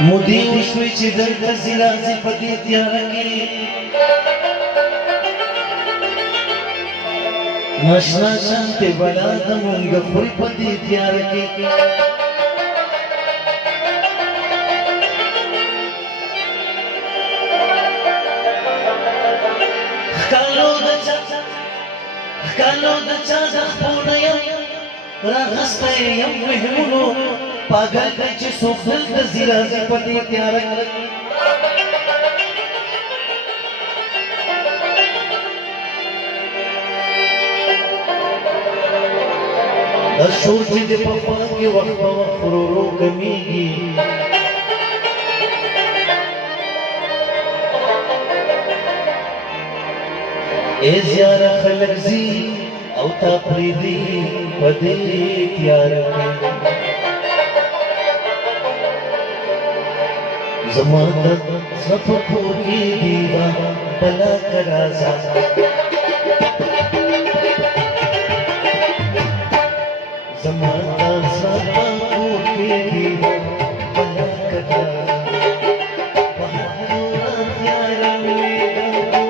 مودي وشوي چې دلته زلازي په دې تیاره کې ناشنا شانتې بلا د مونږ خوري په دې تیاره کې ښکالو د چا د خپونه یم راغستی یم وهمونو پاگل دی چې څوک دلته ځي راځي په دې تیاره کې دا شور چې د په خوا کې وخت په وخت ورو ورو کمیږي ای زیاره خلک ځي او تا پرېږدي په دې تیاره کې زما د زړه په کور کې دیوه بلا که راځه زما د زړه په کور کې دیوه بلا که راځه بهادوره تیاره مې دغو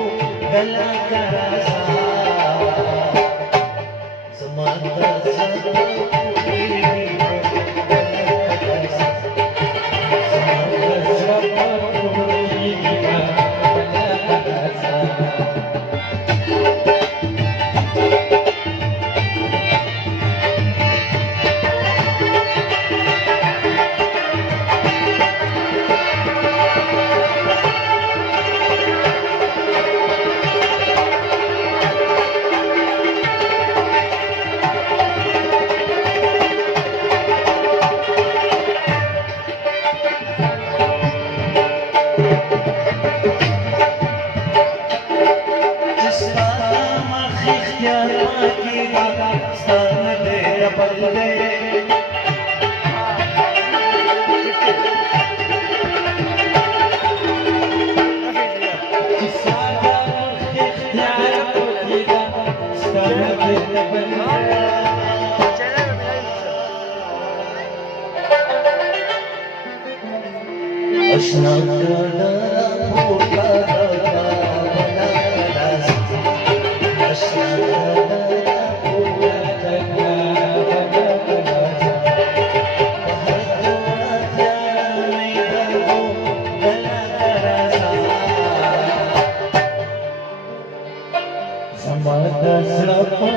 ګلا که راځه زما د زړه په کور کې دیوه اشنا کړه پوکا بلا راز اشنا کړه پوکا بلا راز بهادوره تیاره مې دغو ګلا راز زما د زړه په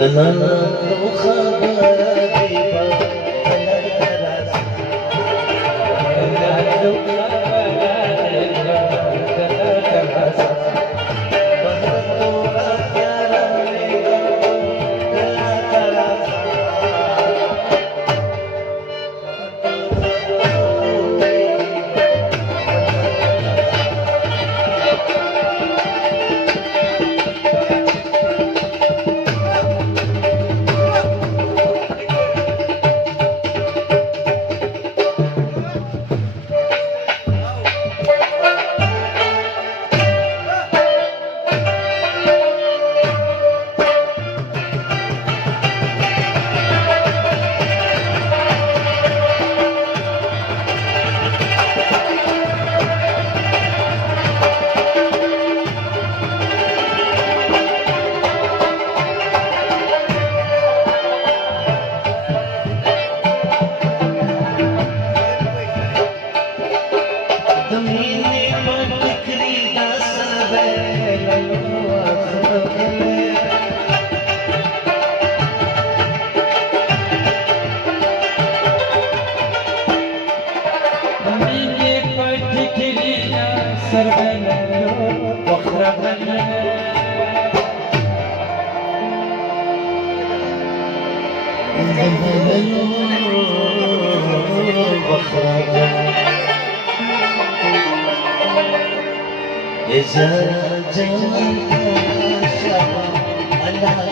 دنانا نو خبره دی په إذا جاءك شباب أنا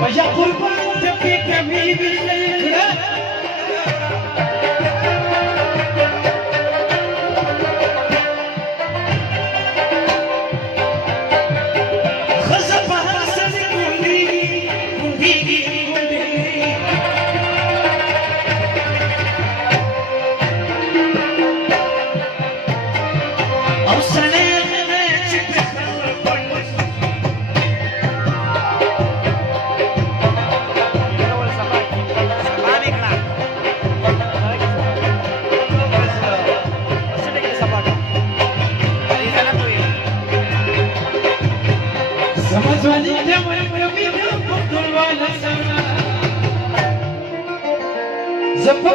माझ्या कुर्बान पीठ मी विसरलं समझवानी जब